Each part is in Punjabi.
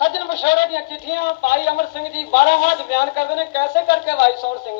ਸੱਜਣ ਮਸ਼ਹੂਰਾਂ ਦੀਆਂ ਚਿੱਠੀਆਂ ਭਾਈ ਅਮਰ ਸਿੰਘ ਜੀ 12 ਵਾਰ ਬਿਆਨ ਕਰਦੇ ਨੇ। ਕੈਸੇ ਕਰਕੇ ਭਾਈ ਸੋਹਣ ਸਿੰਘ?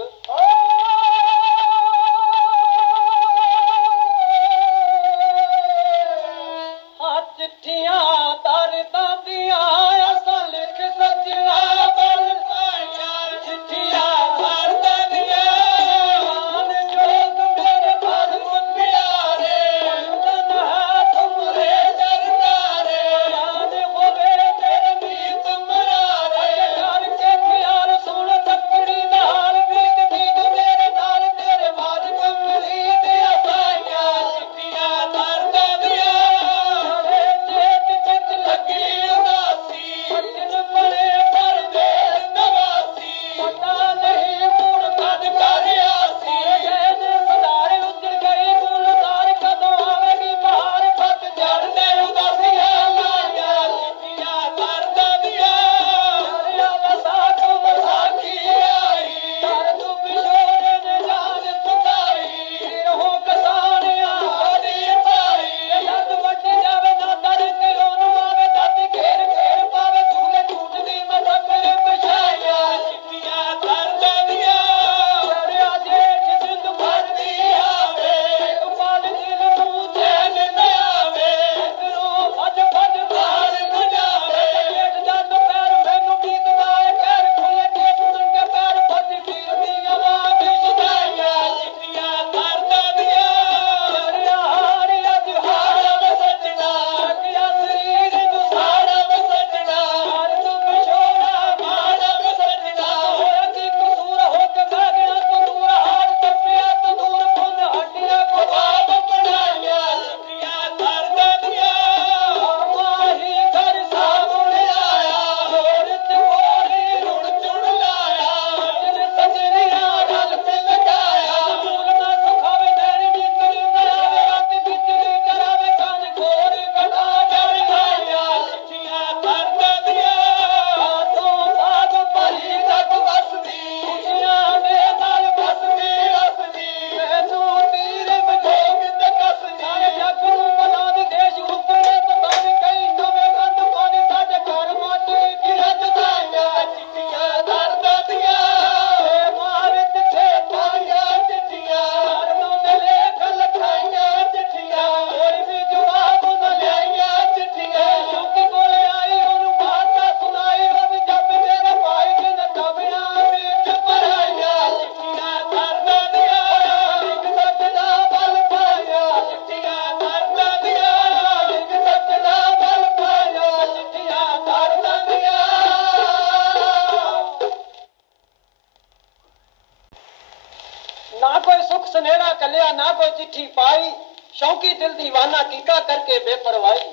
ਕੀ ਦਿਲ دیਵਾਨਾ ਕੀਤਾ ਕਰਕੇ ਬੇਪਰਵਾਹੀ?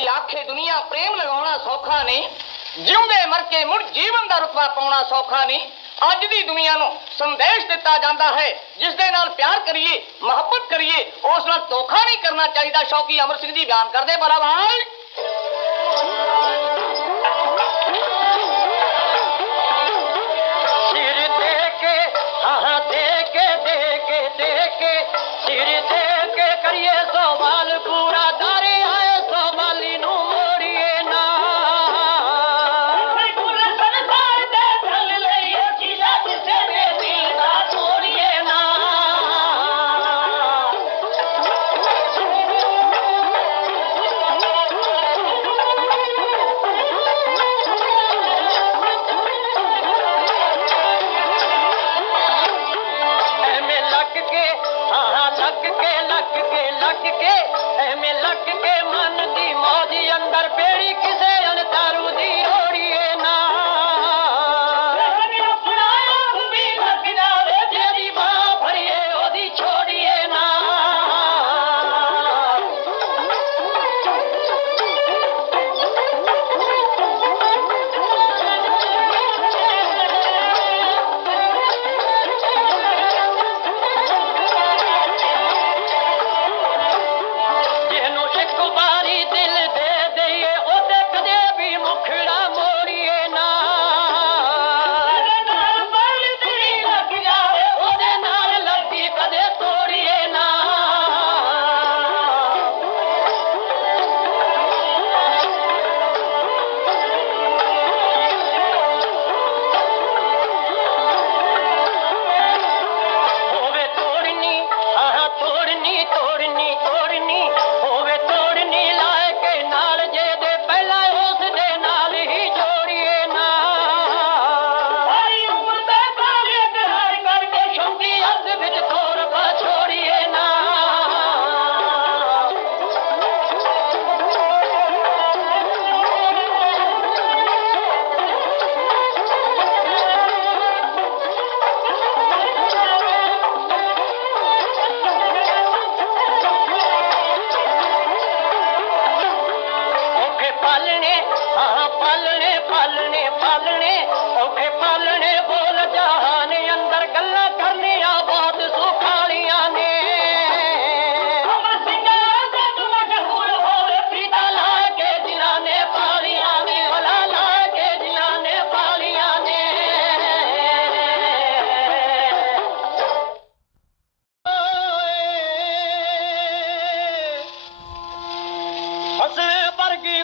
ਕੋਈ ਆਖੇ, ਦੁਨੀਆ ਪ੍ਰੇਮ ਲਗਾਉਣਾ ਸੌਖਾ ਨਹੀਂ। ਜਿਉਂਦੇ ਮਰ ਕੇ ਮੁੜ ਜੀਵਨ ਦਾ ਰੁਤਬਾ ਪਾਉਣਾ ਸੌਖਾ ਨਹੀਂ। ਅੱਜ ਦੀ ਦੁਨੀਆ ਨੂੰ ਸੰਦੇਸ਼ ਦਿੱਤਾ ਜਾਂਦਾ ਹੈ, ਜਿਸ ਦੇ ਨਾਲ ਪਿਆਰ ਕਰੀਏ, ਮੁਹੱਬਤ ਕਰੀਏ, ਉਸ ਨਾਲ ਧੋਖਾ ਨਹੀਂ ਕਰਨਾ ਚਾਹੀਦਾ। ਸ਼ੌਕੀ ਅਮਰ ਸਿੰਘ ਜੀ ਬਿਆਨ ਕਰਦੇ ਬੜਾ ਭਾਈ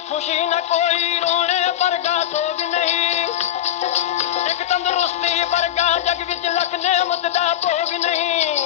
ਖੁਸ਼ੀ ਨਾ ਕੋਈ ਰੋਣੇ ਵਰਗਾ ਸੋਗ ਨਹੀਂ। ਇੱਕ ਤੰਦਰੁਸਤੀ ਵਰਗਾ ਜਗ ਵਿੱਚ ਲੱਖ ਨੇਮਤ ਦਾ ਭੋਗ ਨਹੀਂ।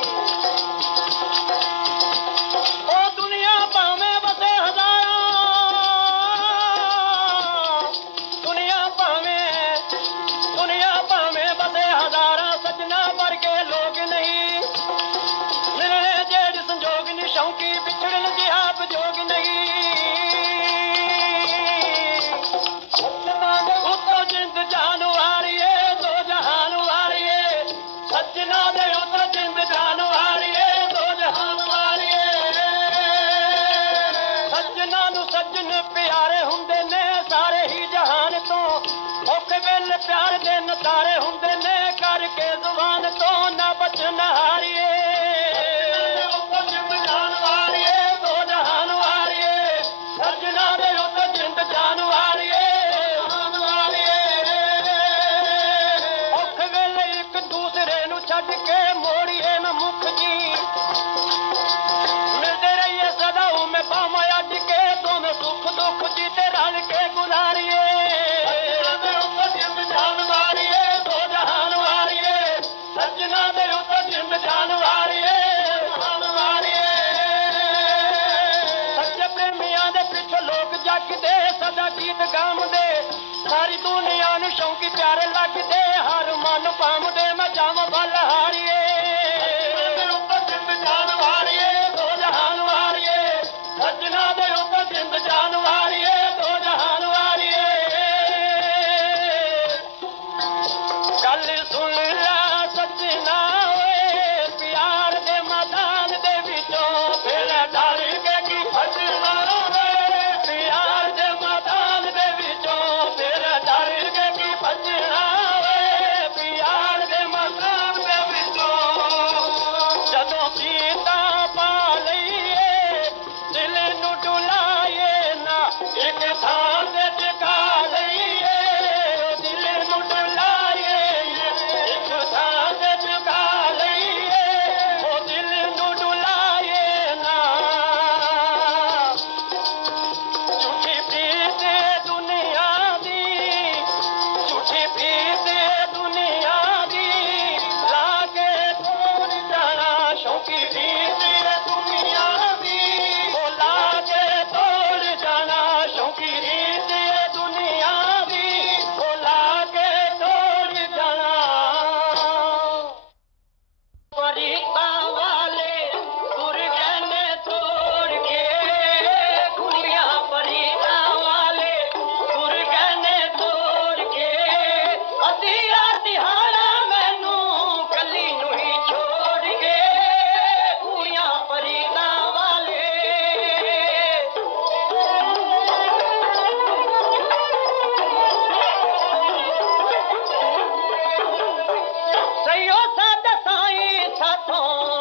Oh.